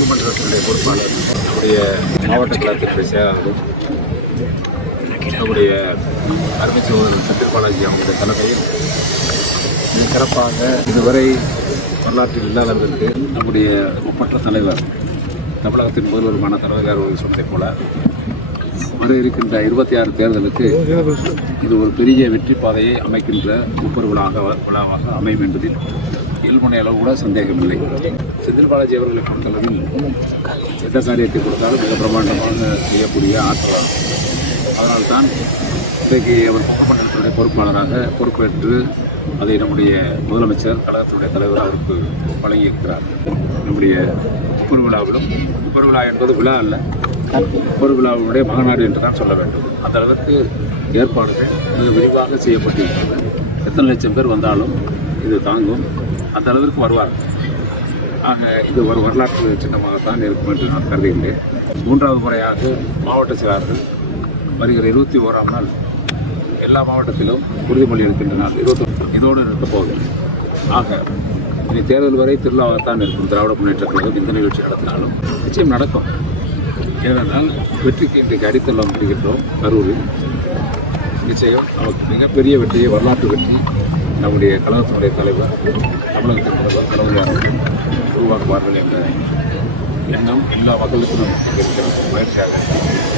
கொங்கு பொறுப்பாளர் நம்முடைய மாவட்ட கழகத்தினுடைய செயலாளர் நம்முடைய அருமை சகோதரர் சத்யர் பாலாஜி அவங்களுடைய தலைமையில் மிக சிறப்பாக இதுவரை வரலாற்றில் இல்லாதவர்களுக்கு நம்முடைய ஒப்பற்ற தலைவர் தமிழகத்தின் முதல்வருமான தலைவர் அவர்கள் சொன்னதைப் போல வர இருக்கின்ற இருபத்தி ஆறு தேர்தலுக்கு இது ஒரு பெரிய வெற்றி பாதையை அமைக்கின்ற முப்பெரு விழாக விழாவாக அமையும் என்பதில் இயல்புனை அளவு கூட சந்தேகமில்லை. செந்தில் பாலாஜி அவர்களை பொறுத்தளவில் எந்த காரியத்தை கொடுத்தாலும் மிக பிரமாண்டமாக செய்யக்கூடிய ஆற்றல் அதனால்தான் இன்றைக்கு அவர் குப்பமண்டலத்தினுடைய பொறுப்பாளராக பொறுப்பேற்று அதை நம்முடைய முதலமைச்சர் கழகத்தினுடைய தலைவர் அவருக்கு வழங்கியிருக்கிறார். நம்முடைய உப்பர் விழாவிலும் முப்பெரு விழா என்பது விழா அல்ல முப்பெரு விழாவுடைய மகநாடு என்று தான் சொல்ல வேண்டும். அந்த அளவுக்கு ஏற்பாடுகள் மிக விரிவாக செய்யப்பட்டிருக்கிறது. எத்தனை லட்சம் பேர் வந்தாலும் இது தாங்கும். அந்த அளவிற்கு வருவார் ஆக இது ஒரு வரலாற்று சின்னமாகத்தான் இருக்கும் என்று நான் கருதுகின்றேன். மூன்றாவது முறையாக மாவட்ட செயலாளர்கள் வருகிற இருபத்தி ஓராம் நாள் எல்லா மாவட்டத்திலும் உறுதிமொழி எடுக்கின்ற நாள் இருபத்தி இதோடு இருக்க போகுது ஆக இனி தேர்தல் வரை திருவிழாவாகத்தான் இருக்கும். திராவிட முன்னேற்ற கழகம் இந்த நிகழ்ச்சி நடத்தினாலும் நிச்சயம் நடக்கும். ஏனென்றால் வெற்றிக்கு இன்றைக்கு அடித்தளம் பெறுகின்றோம் கரூரில். நிச்சயம் நமக்கு மிகப்பெரிய வெற்றியை வரலாற்று வெற்றி நம்முடைய கழகத்தினுடைய தலைவர் தமிழகத்தின் தலைவர் கலைஞர் அவர்கள் என்ற எண்ணம் எல்லா மக்களுக்கும் இருக்கிறது மகிழ்ச்சியாக